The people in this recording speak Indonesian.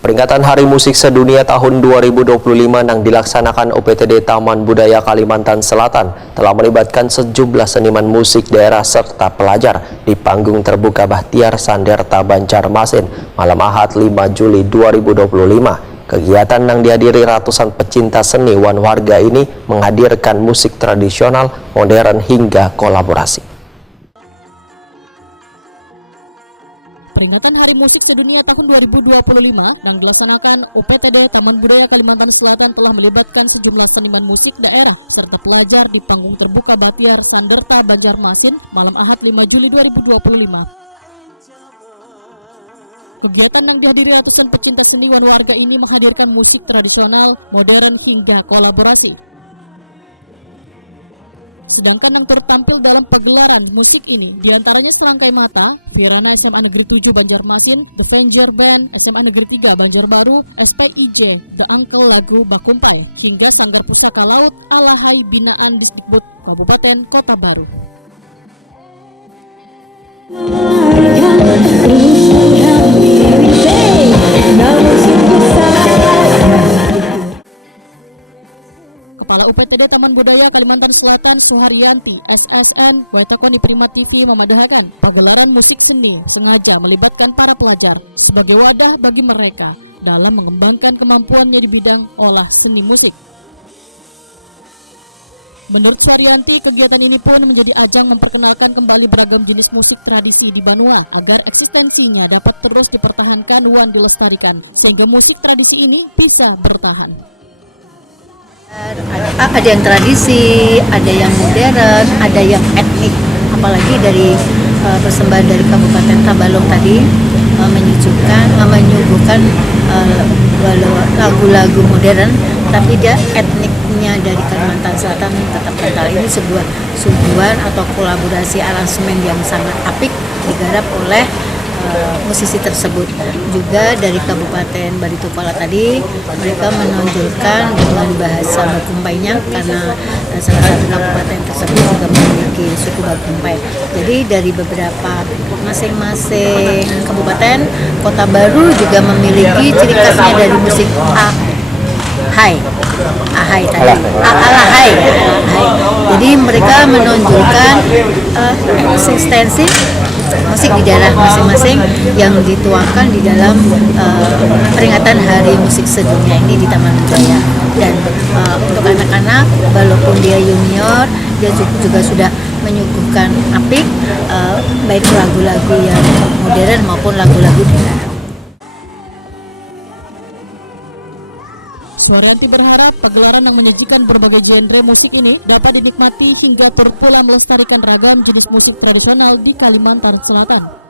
Peringatan Hari Musik Sedunia tahun 2025 yang dilaksanakan UPTD Taman Budaya Kalimantan Selatan telah melibatkan sejumlah seniman musik daerah serta pelajar di panggung terbuka Bahtiar Sanderta Banjarmasin malam Ahad 5 Juli 2025. Kegiatan yang dihadiri ratusan pecinta seni wan warga ini menghadirkan musik tradisional, modern hingga kolaborasi. Peringatan Hari Musik Sedunia tahun 2025 yang dilaksanakan UPTD Taman Budaya Kalimantan Selatan telah melibatkan sejumlah seniman musik daerah serta pelajar di panggung terbuka Bahtiar Sanderta Banjarmasin malam Ahad 5 Juli 2025. Kegiatan yang dihadiri ratusan pecinta seni wan warga ini menghadirkan musik tradisional, modern hingga kolaborasi. Sedangkan yang tertampil dalam pegelaran musik ini diantaranya Serangkai Mata, Virana SMA Negeri 7 Banjarmasin, The Venger Band SMA Negeri 3 Banjarbaru, SPIJ, The Uncle Lagu Bakumpai, hingga Sanggar Pusaka Laut Alahai Binaan Disdikbud Kabupaten Kota Baru. Kepala UPTD Taman Budaya Kalimantan Selatan Suharyanti SSN Wacakoni Prima TV memadahakan pagelaran musik seni sengaja melibatkan para pelajar sebagai wadah bagi mereka dalam mengembangkan kemampuannya di bidang olah seni musik. Menurut Suharyanti, kegiatan ini pun menjadi ajang memperkenalkan kembali beragam jenis musik tradisi di Banua agar eksistensinya dapat terus dipertahankan dan dilestarikan sehingga musik tradisi ini bisa bertahan. Ada yang tradisi, ada yang modern, ada yang etnik, apalagi dari persembahan dari Kabupaten Tabalong tadi menyuguhkan lagu-lagu modern, tapi dia etniknya dari Kalimantan Selatan tetap kental. Ini sebuah suguhan atau kolaborasi aransemen yang sangat apik digarap oleh musisi tersebut. Juga dari Kabupaten Baritokwala tadi mereka menonjolkan dengan bahasa Bakumpainya karena salah satu kabupaten tersebut juga memiliki suku Bakumpai. Jadi dari beberapa masing-masing kabupaten, Kota Baru juga memiliki ciri khasnya dari musik Alahai tadi. Jadi mereka menonjolkan eksistensi musik di daerah masing-masing yang dituangkan di dalam peringatan Hari Musik Sedunia ini di Taman Budaya. Dan untuk anak-anak, walaupun dia junior, dia juga sudah menyuguhkan apik baik lagu-lagu yang modern maupun lagu-lagu daerah. Suharyanti berharap pagelaran yang menyajikan berbagai genre musik ini dapat dinikmati hingga terus melestarikan ragam jenis musik tradisional di Kalimantan Selatan.